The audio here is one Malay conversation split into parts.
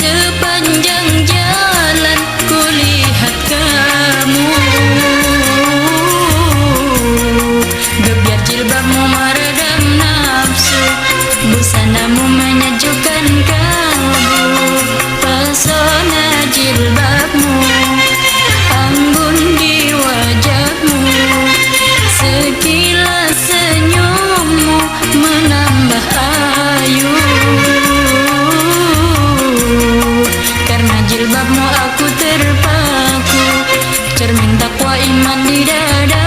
Sepanjang jalan kulihat kamu, gebiar jilbabmu meredam nafsu, busanamu menyejukkan kalbu. Pesona jilbabmu, anggun di wajahmu, sekilas senyummu menambah ayu. Karena jilbabmu aku terpaku, cermin takwa iman di dadamu.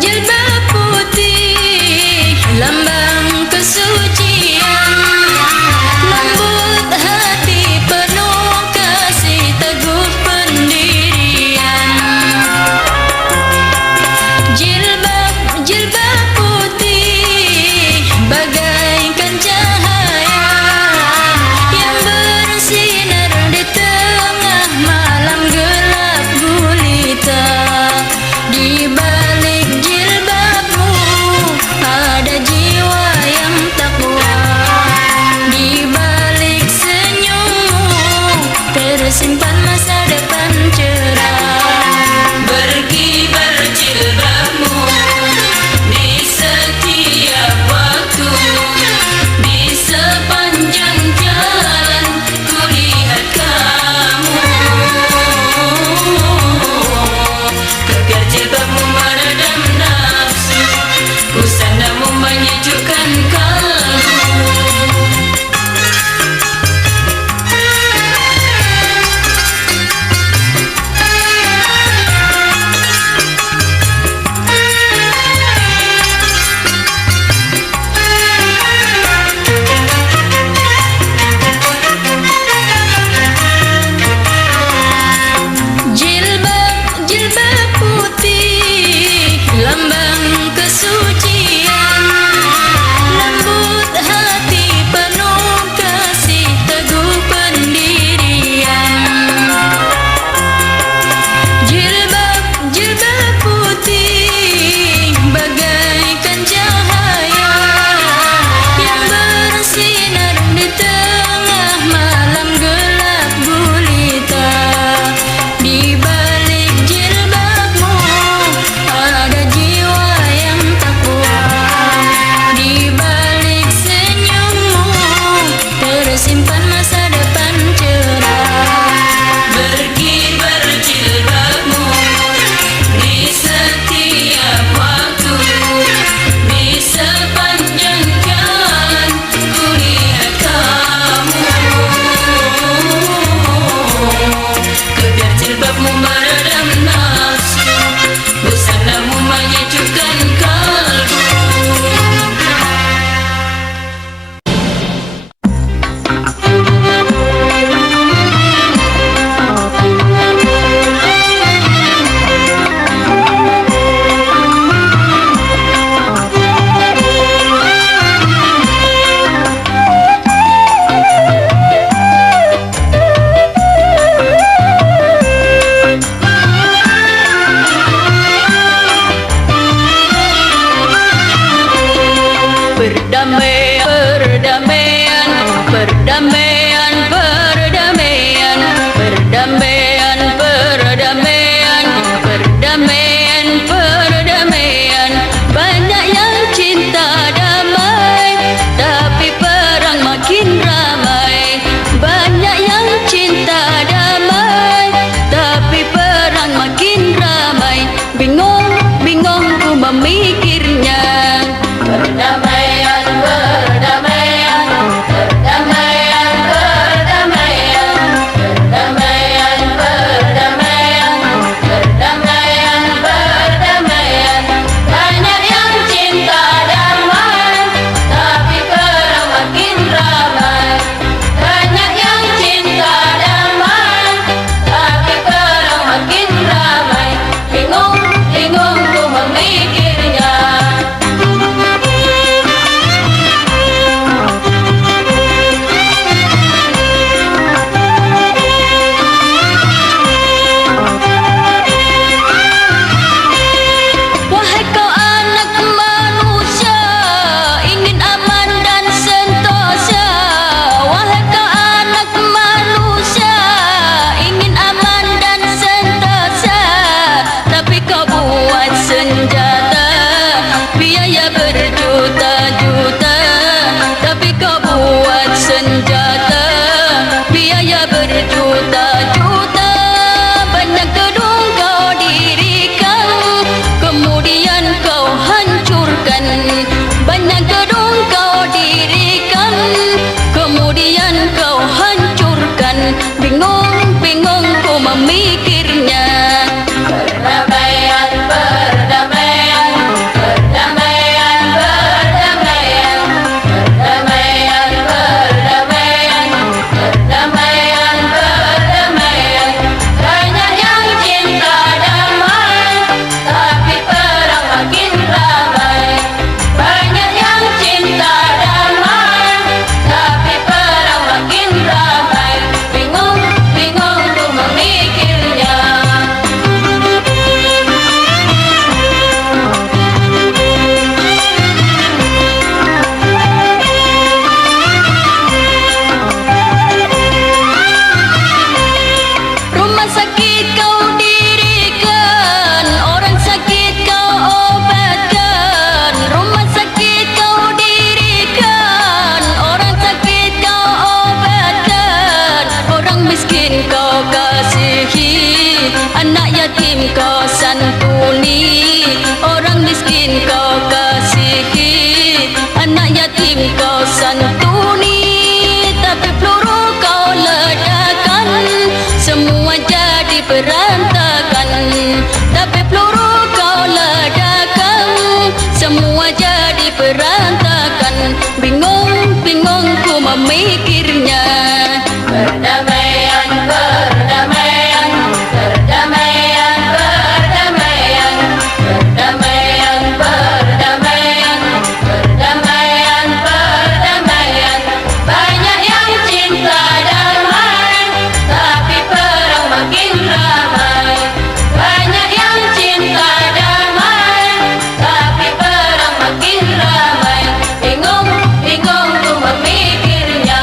Jilbab putih, lambang kesucian, lembut hati penuh kasih, teguh pendirian. Jilbab putih bagaikan cahaya yang bersinar di tengah malam gelap gulita. Di balik jilbabmu ada jiwa yang takwa, di balik senyummu tersimpan masa depan cerah. Berkibar jilbabmu di setiap waktu, di sepanjang jalan kulihat kamu. Gebiar jilbabmu meredam nafsu, busanamu menyejukkan kalbu. yatim kau santuni, orang miskin kau kasihi. Anak yatim kau santuni, tapi peluru kau ledakan, semua jadi berantakan. Tapi peluru kau ledakan, semua jadi berantakan. Bingung, bingung ku memikirnya. Perdamaian, perdamaian, perdamaian, perdamaian, perdamaian, perdamaian, perdamaian, perdamaian. Banyak yang cinta damai, tapi perang makin ramai. Banyak yang cinta damai, tapi perang makin ramai. Bingung, bingung ku memikirnya.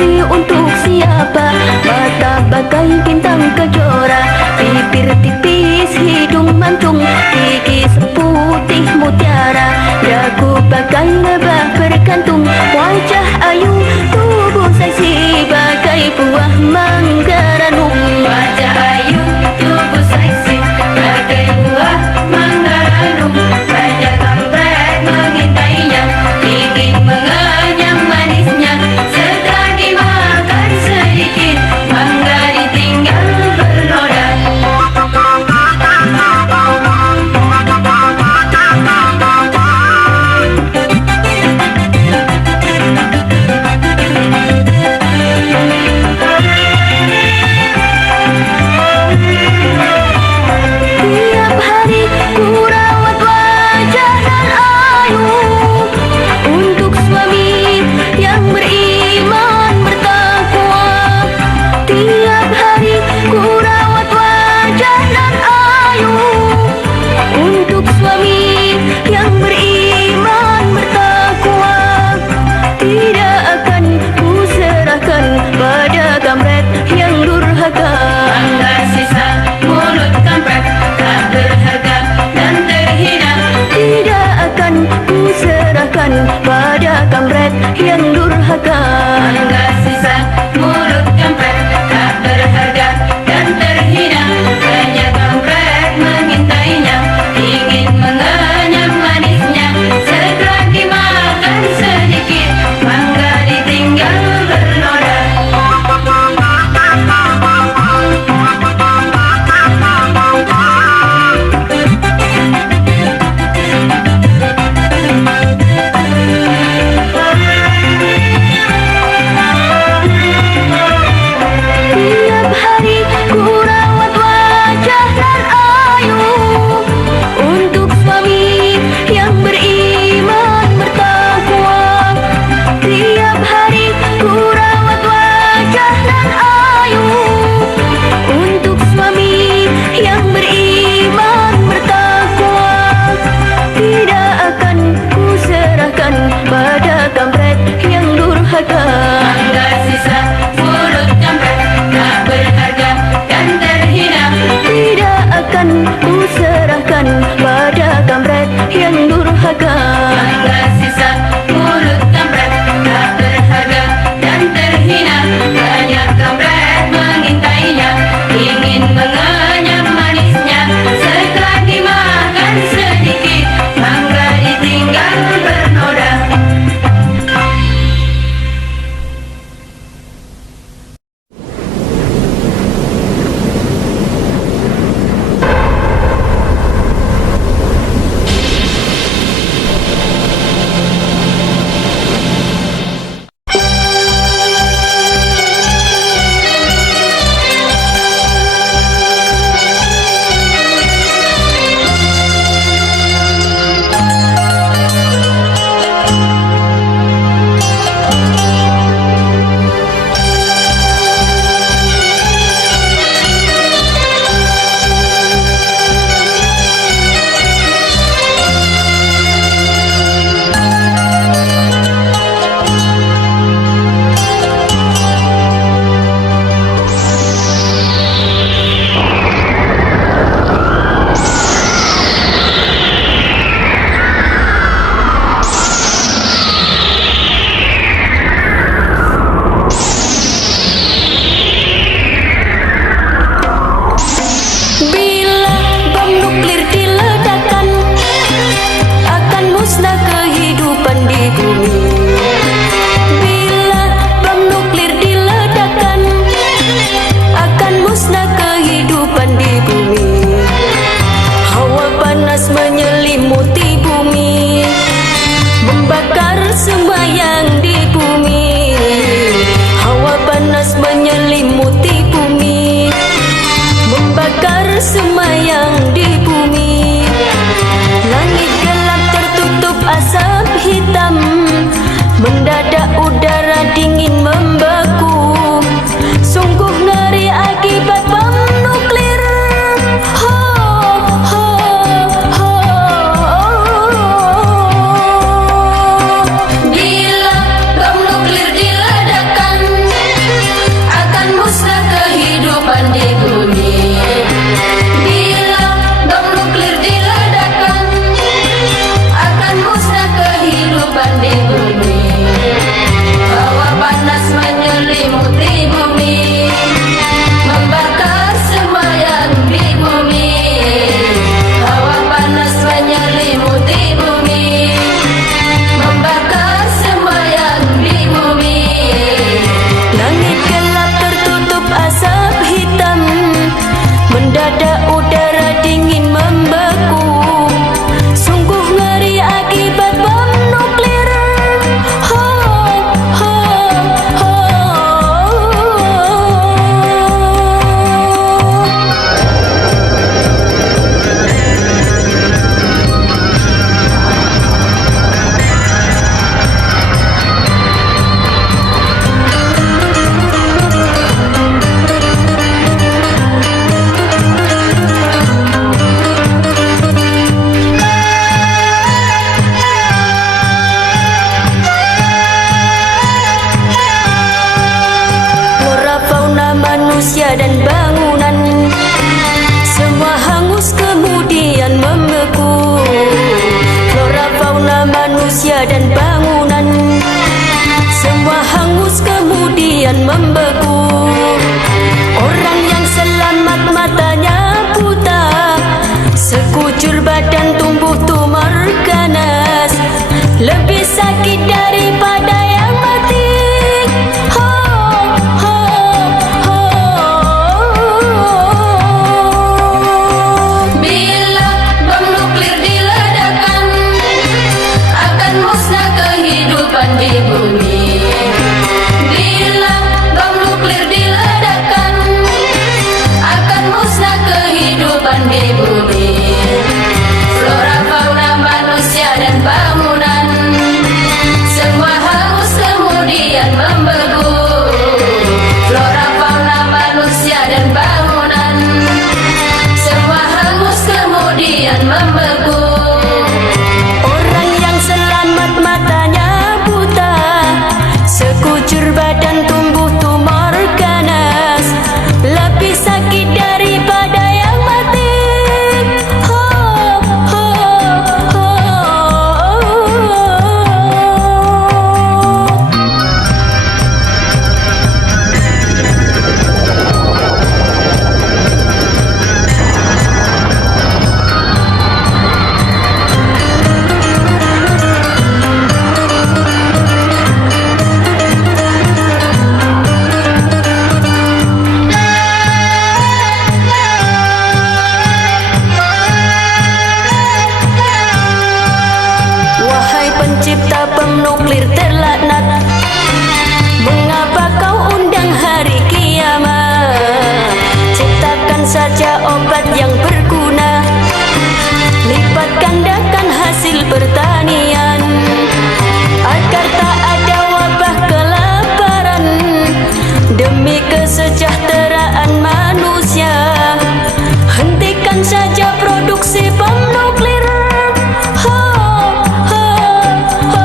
kasih untuk siapa? Mata bagai bintang kejora, bibir tipis, hidung mancung, gigi seputih mutiara, dagu bagai lebah berkantung, wajah ayu, tubuh seksi bagai buah mangga ranum. Wajah ayu, tubuh seksi bagai buah mangga ranum. Banyak kampret mengintainya, ingin mengenyam manisnya. Setelah dimakan sedikit, mangga ditinggal bernoda. Tiap hari ku rawat wajah dan ayu untuk suami yang beriman bertakwa. Tiap hari ku rawat wajah dan ayu untuk suami yang beriman bertakwa. Tidak akan ku serahkan pada kampret yang durhaka. Mangga sisa mulut kampret tak berharga dan terhina. Tidak akan ku serahkan pada kampret yang durhaka. Mangga sisa mulut kampret tak berharga dan terhina. Banyak kampret mengintainya, ingin mengenyam manisnya. Setelah dimakan sedikit, mangga ditinggal bernoda. Tiap hari ku rawat wajah dan ayu untuk suami yang beriman bertakwa. Tiap hari ku rawat wajah dan ayu untuk suami yang beriman bertakwa. Tidak akan ku serahkan pada kampret yang durhaka. Mangga sisa mulut kampret tak berharga dan terhina. Tidak akan ku serahkan pada kampret yang durhaka. Mangga sisa mulut kampret tak berharga dan terhina. Banyak kampret mengintainya, ingin mengenyam manisnya. Setelah dimakan sedikit, mangga ditinggal bernoda. manusia dan bangunan. Semua hangus kemudian membeku. Flora fauna manusia dan bangunan, semua hangus kemudian membeku. Orang yang selamat matanya buta, sekujur badan tumbuh tumor ganas, lebih sakit daripada yang mati. Ho, ho, ho. Bila bom nuklir diledakkan, akan musnah kehidupan di bumi. Bila bom nuklir diledakkan, akan musnah kehidupan di bumi. Flora fauna manusia dan bangunan, semua hangus kemudian membeku. Flora fauna manusia dan bangunan, semua hangus kemudian membeku. Orang yang selamat matanya buta, sekujur badan tumbuh tumor ganas, lebih sakit daripada yang mati. Ho, ho, ho. Wahai pencipta bom nuklir terlaknat, mengapa kau undang hari kiamat? Ciptakan saja obat yang berguna, lipat gandakan hasil pertanian, agar tak ada wabah kelaparan, demi kesejahteraan manusia. Hentikan saja produksi bom nuklir. Ho, ho, ho.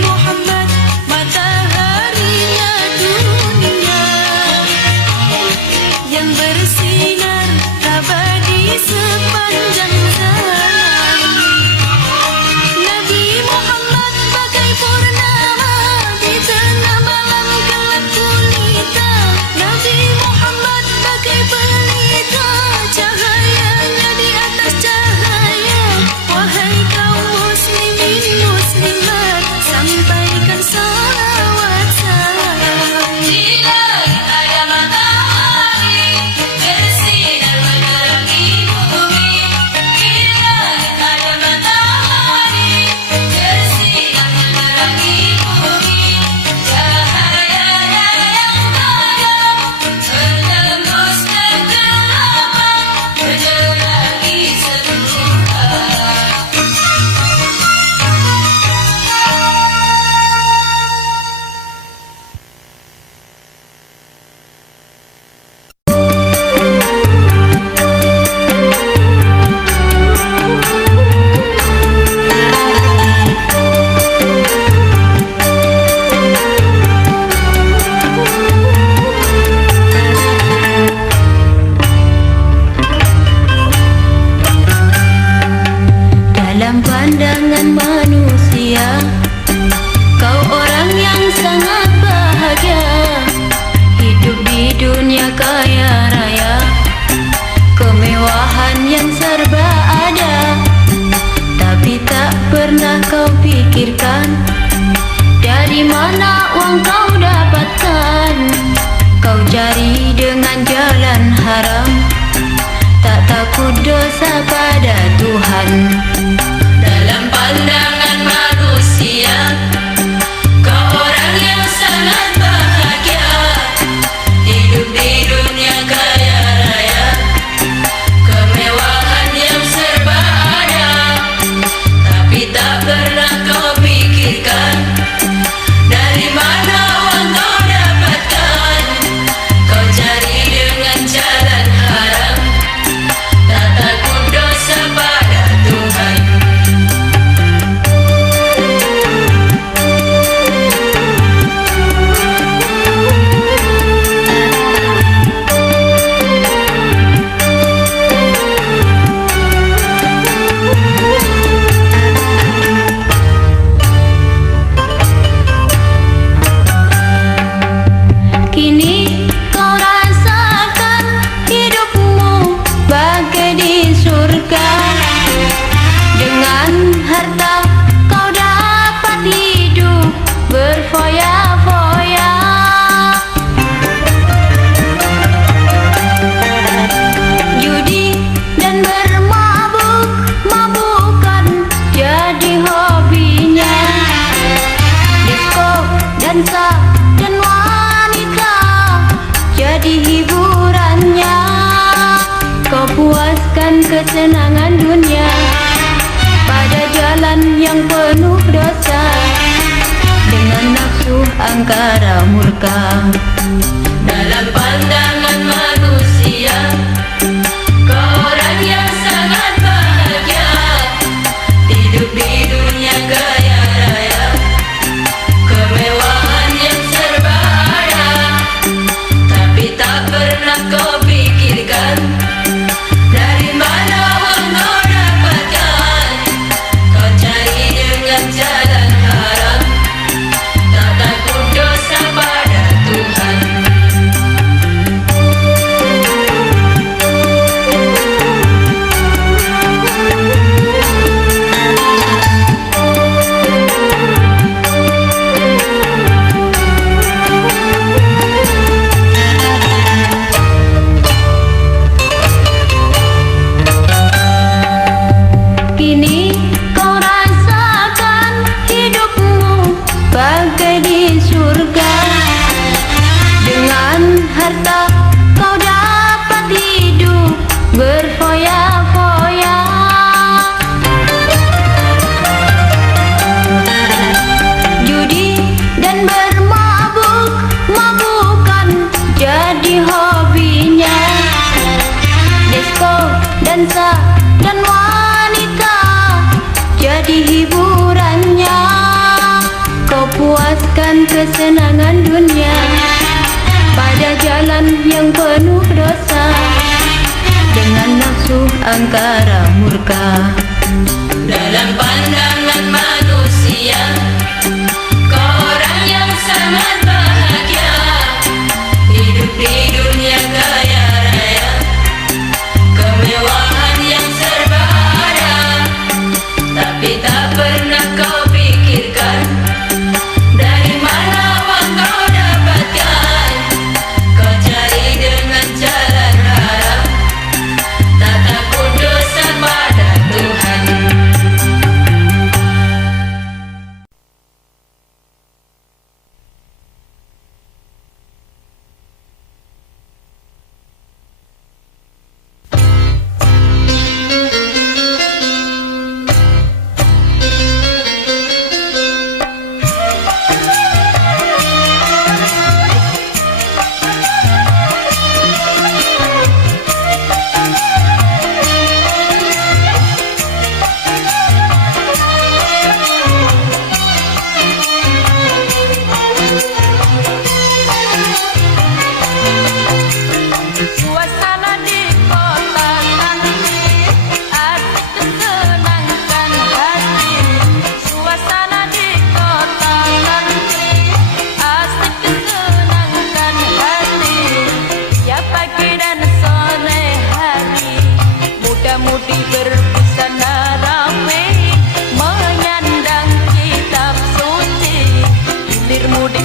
Muhammad mataharinya dunia yang bersinar abadi sepanjang zaman. Nabi Muhammad bagai purnama di tengah malam gelap gulita. Nabi Muhammad bagai pelita, cahayanya di atas cahaya. Wahai kaum muslimin muslimat, sampaikan salawat salam. Di langit ada matahari bersinar menerangi bumi. Di langit ada matahari bersinar menerangi bumi. Cahayanya yang tajam menembus kegelapan, menerangi seluruh alam. Dalam pandangan manusia, kau orang yang sangat bahagia. Hidup di dunia kaya raya, kemewahan yang serba ada. Tapi tak pernah kau pikirkan dari mana uang kau dapatkan. Kau cari dengan jalan haram, tak takut dosa pada Tuhan. Dalam pandangan manusia, kau orang yang sangat bahagia. Hidup di dunia kaya raya, kemewahan yang serba ada. Tapi tak pernah kau pikirkan dari mana uang kau dapatkan. Kau cari dengan jalan haram, tak takut dosa pada Tuhan. Kini kau rasakan hidupmu bagai di surga. Dengan harta kau dapat hidup berfoya-foya. Judi dan bermabuk-mabukan jadi hobinya. Disko, dansa, dan wanita jadi hiburannya. Kau puaskan kesenangan dunia pada jalan yang penuh dosa, dengan nafsu angkara murka. Dalam pandangan manusia, kau orang yang sangat bahagia. Hidup di dunia kaya raya, kemewahan yang serba ada. Tapi tak pernah kau pikirkan dari mana uang kau dapatkan. Kau cari dengan jalan haram, tak takut dosa pada Tuhan. memuaskan kesenangan dunia pada jalan yang penuh dosa, dengan nafsu angkara murka. Dalam pandangan manusia, kau orang yang sangat bahagia, hidup di dunia kaya raya, kemewahan yang serba ada. Tapi tak pernah kau pikirkan dari mana uang kau dapatkan. Kau cari dengan jalan haram, tak takut dosa pada Tuhan. Suasana di kota nanti asik kesenangkan hati. Suasana di kota nanti asik kesenangkan hati. Ya pagi dan sore hari, muda-mudi berbusana rapi, menyandang kitab suci. Hilir mudik